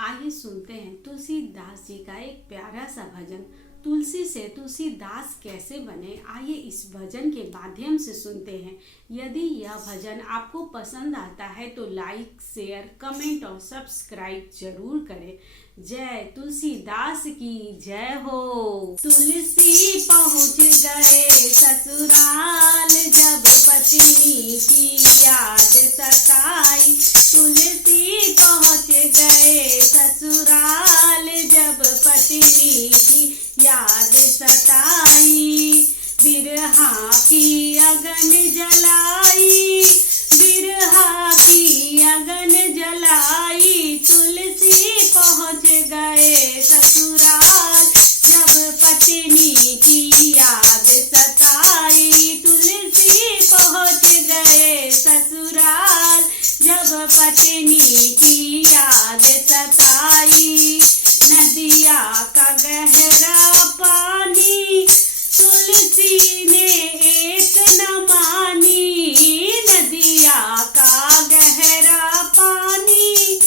आइए सुनते हैं तुलसीदास जी का एक प्यारा सा भजन। तुलसी से तुलसीदास कैसे बने, आइए इस भजन के माध्यम से सुनते हैं। यदि यह भजन आपको पसंद आता है तो लाइक, शेयर, कमेंट और सब्सक्राइब जरूर करें। जय तुलसीदास की जय हो। तुलसी पहुँच गए ससुराल, जब पत्नी की याद सताई। तुलसी पहुँच गए ससुराल, जब पत्नी की याद सताई। बिरहा की अगन जलाई, बिरहा की अगन जलाई। तुलसी पहुँच गए ससुराल, जब पत्नी की याद सताई। तुलसी पहुँच गए ससुराल, जब पत्नी की याद सताई। नदिया का गहरा पानी तुलसी ने एक न मानी। नदिया का गहरा पानी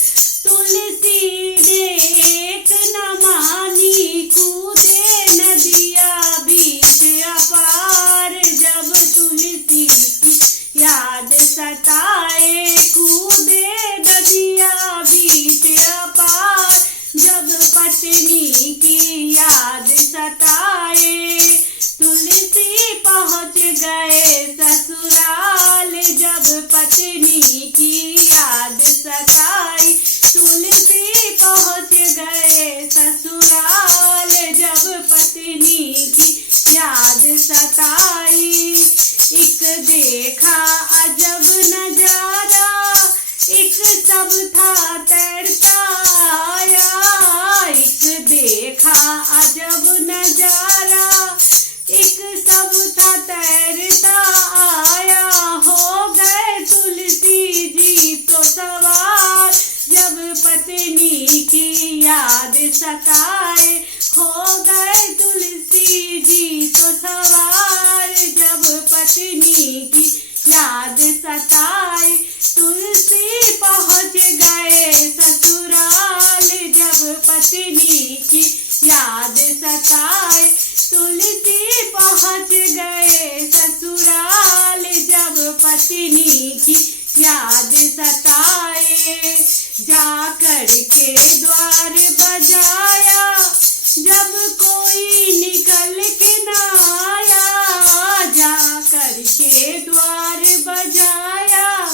तुलसी ने एक न मानी। कूदे नदिया बीच अपार, जब तुलसी की याद सताए। कूदे नदिया बीच अपार, जब पत्नी की याद सताए। तुलसी पहुँच गए ससुराल, जब पत्नी की याद सताई। तुलसी पहुँच गए ससुराल, जब पत्नी की याद सताई। एक देखा अजब नजारा, एक सब था तैरता आया। एक देखा अजब नजारा, एक सब था तैरता आया। हो गए तुलसी जी तो सवार, जब पत्नी की याद सताए। हो गए तुलसी जी तो सवार, जब पत्नी की याद सताए। तुलसी पहुँच गए ससुराल, जब पत्नी की याद सताए। तुलसी पहुँच गए ससुराल, जब पत्नी की याद सताए। जाकर के द्वार बजाया, जब कोई निकल के न आया। जाकर के द्वार बजाया,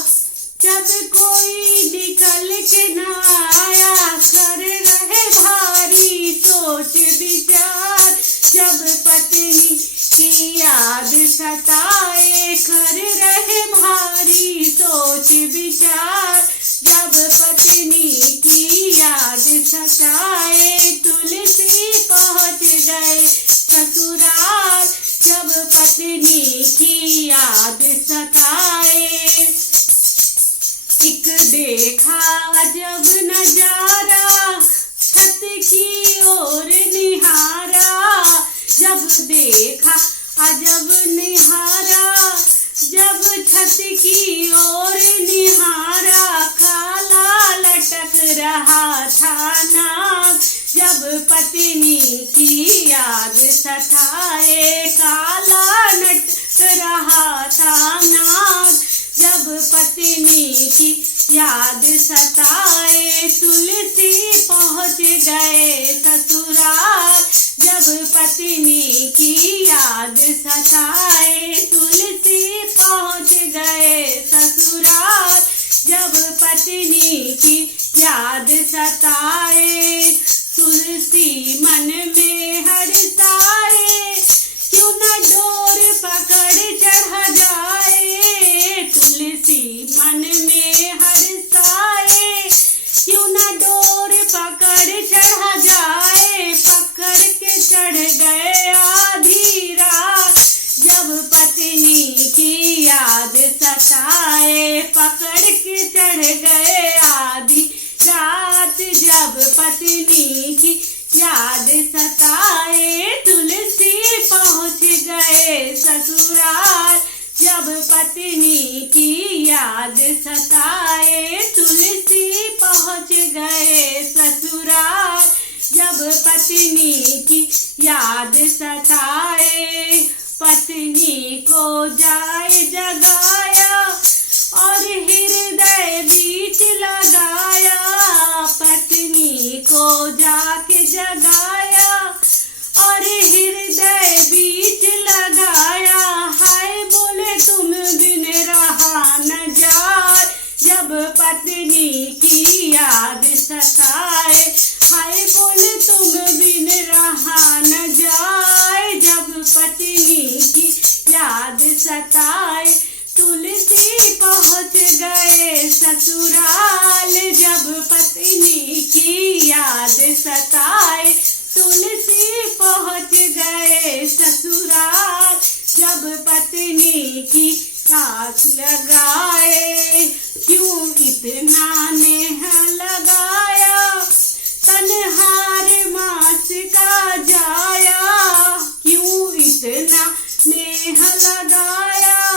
जब कोई निकल के न आया। कर रहे भारी सोच विचार, जब पत्नी की याद सताए। कर रहे भारी सोच विचार, जब पत्नी की याद सताए। तुलसी पहुँच गए ससुराल, जब पत्नी की याद सताए। एक देखा अजब नजारा, छत की ओर निहारा। जब देखा अजब निहारा, जब छत की ओर निहारा। काला लटक रहा था नाग, जब पत्नी की याद सताए। काला लटक रहा था नाग, जब पत्नी की याद सताए। तुलसी पहुँच गए ससुराल, जब पत्नी की याद सताए। तुलसी पहुँच गए ससुराल, जब पत्नी की याद सताए। तुलसी मन में हर्षाए, क्यों न डोर पकड़ चढ़ा जाए। तुलसी मन में हर्षाए, क्यों न डोर पकड़ चढ़ा जाए। पकड़ के चढ़ गए आधी रात, जब पत्नी की याद सताए। पकड़ के चढ़ गए आधी रात, जब पत्नी की याद सताए। तुलसी पहुँच गए ससुराल, जब पत्नी की याद सताए। तुलसी पहुँच गए ससुराल। ससुराल जब पत्नी की याद सताए, पत्नी को जाए जगाया और हृदय बीच लगाया, पत्नी को जाके जगाया और हृदय बीच लगाया। हाय बोले तुम बिन रहा न जाए जब पत्नी की याद सताए, हाय बोले तुम बिन रहा न जाए जब पत्नी की याद सताए। तुलसी पहुँच गए ससुराल जब पत्नी की याद सताए, तुलसी पहुँच गए ससुराल जब पत्नी की साथ लगाए। क्यों इतना नेह लगाया तन्हार मास का जाया, क्यों इतना नेह लगाया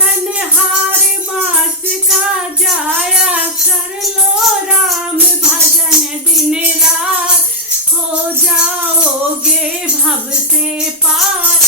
तन्हार मास का जाया। कर लो राम भजन दिन रात हो जाओगे भव से पार,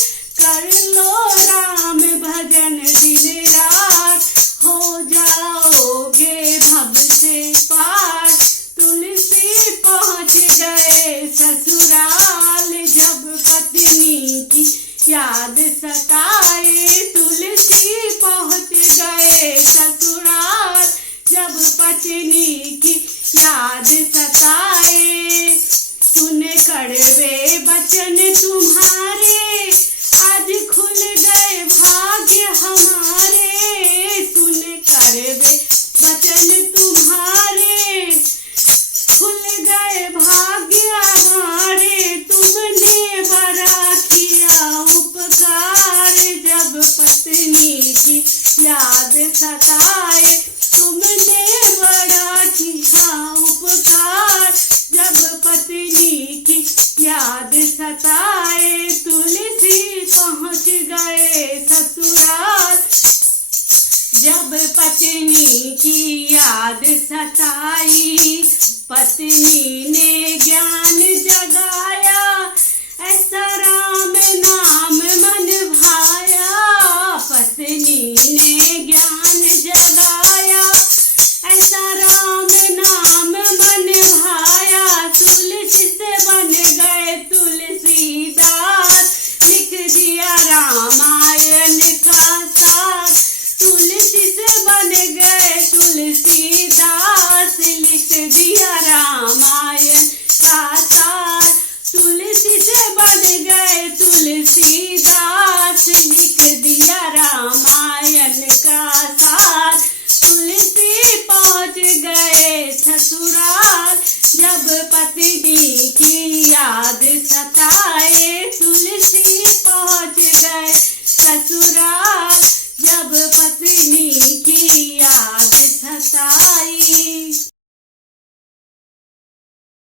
कर लो राम भजन दिन रात हो जाओगे भव से पार। तुलसी पहुँच गए ससुराल जब पत्नी की याद सताए, तुलसी पहुँच गए ससुराल जब पत्नी की याद सताए। सुन कड़वे वचन तुम्हारे आज खुल गए भाग्य हमारे, सुन कड़वे वचन तुम्हारे खुल गए भाग्य हमारे। तुमने बड़ा किया उपकार जब पत्नी की याद सताए, तुमने बड़ा किया उपकार जब पत्नी की याद सताए। तुलसी पहुँच गए ससुराल जब पत्नी की याद सताई, पत्नी ने ज्ञान जगाया ऐसा राम नाम मन भाया, पत्नी ने ज्ञान जगाया ऐसा राम नाम मन भाया। तुलसी से बन गए तुलसीदास लिख दिया रामायण का सार, तुलसी से बन गए तुलसीदास लिख दिया रामायण का सार, तुलसी से बन गए तुलसीदास लिख दिया रामायण का सार। तुलसी पहुँच गए ससुराल जब पत्नी की याद सताए, तुलसी पहुँच गए ससुराल।